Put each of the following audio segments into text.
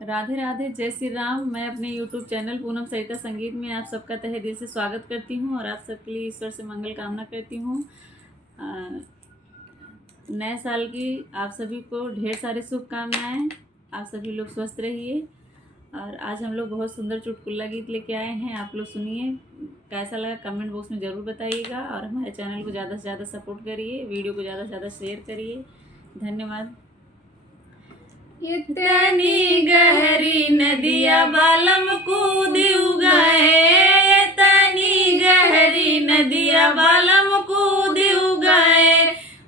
राधे राधे, जय श्री राम। मैं अपने YouTube चैनल पूनम सरिता संगीत में आप सबका तहे दिल से स्वागत करती हूँ और आप सबके लिए ईश्वर से मंगल कामना करती हूँ। नए साल की आप सभी को ढेर सारी शुभकामनाएं। आप सभी लोग स्वस्थ रहिए। और आज हम लोग बहुत सुंदर चुटकुला गीत लेके आए हैं, आप लोग सुनिए। कैसा लगा कमेंट बॉक्स में ज़रूर बताइएगा और हमारे चैनल को ज़्यादा से ज़्यादा सपोर्ट करिए, वीडियो को ज़्यादा से ज़्यादा शेयर करिए। धन्यवाद। इतनी गहरी नदिया बालम कूद गए, इतनी गहरी नदिया बालम कूद गए,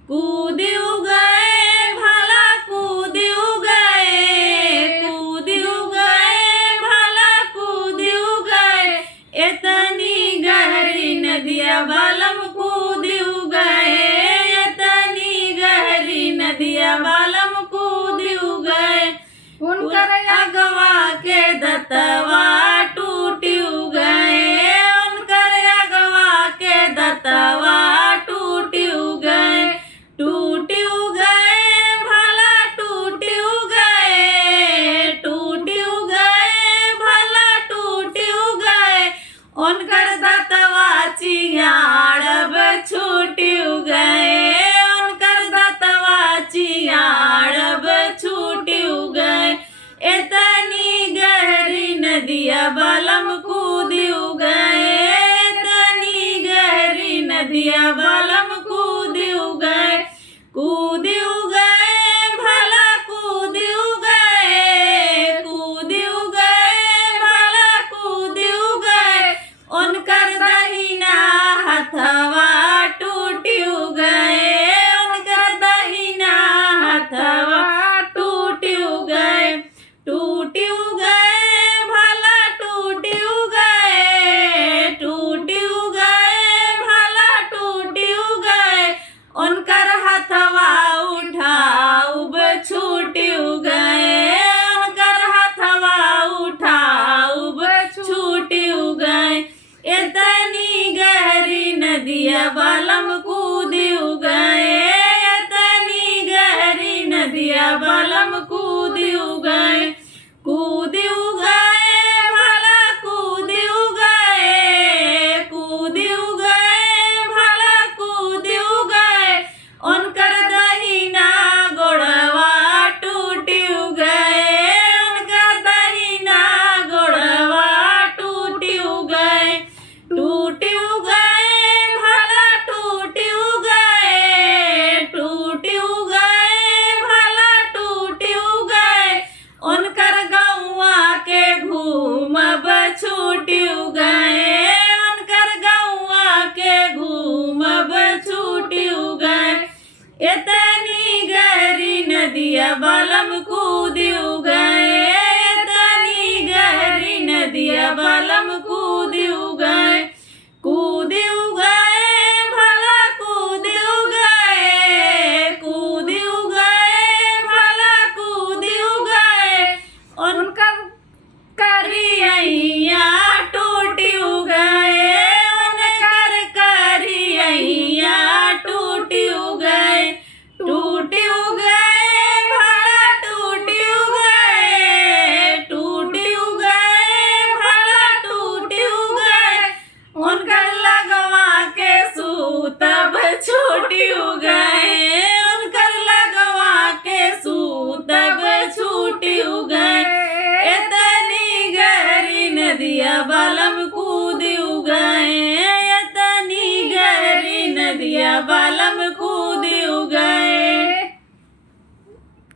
कूद गए भला कूद गए, कूद गए भला कूद गए, इतनी गहरी नदिया बालम कूद गए, इतनी गहरी नदिया बालम उनकर अगवा के दतवा टूट गए, उनकर अगवा के दतवा टूट गए, टूट गए भला टूट गए, टूट गए भला टूट गए, उनकर दतवा चियाड़ब छूट गए, उनकर दतवा चियाड़ब छूट गए, इतनी गहरी नदिया बालम कूद गए, इतनी गहरी नदिया बालम कूद गए, कूद गए भला कूद गए, कूद गए भला कूद गए, उनकर दहिना हथवा टूट गए, उनकर दहिना हथवा टूट गए, टूट गए भला टूट गए, टूट गए भला टूट गए, उनकर हथवा उठाऊब छूट गए, उनकर हथवा उठाऊब छूट गए, इतनी गहरी नदिया बालम कूद गए, इतनी गहरी नदिया बालम कूद गए, कूद गए भला कूद गए, कूद गए भला कूद गए, उनकर दहिना गोड़वा टूट गए, उनकर दहिना गोड़वा टूट गए, टूट गए भला टूट गए, टूट गए भला टूट गए, उनकर गौवा के घूमब छूट गए, उनकर गौवा के घूमब छूट गए, इतनी गहरी नदिया बालम कूद गए, इतनी गहरी नदिया बालम कूद गए, कूद गए भला कूद गए, कूद गए भला कूद गए, उनकर करिया टूट गए, उनकर करिया टूट गए, टूट गए भला टूट गए, टूट गए भला टूट गए, उनकर लगवा के सूतब छूट गए, उनकर लगवा के सूतब छूट गए, इतनी गहरी नदिया बालम कूद गए, इतनी गहरी नदिया बालम कूद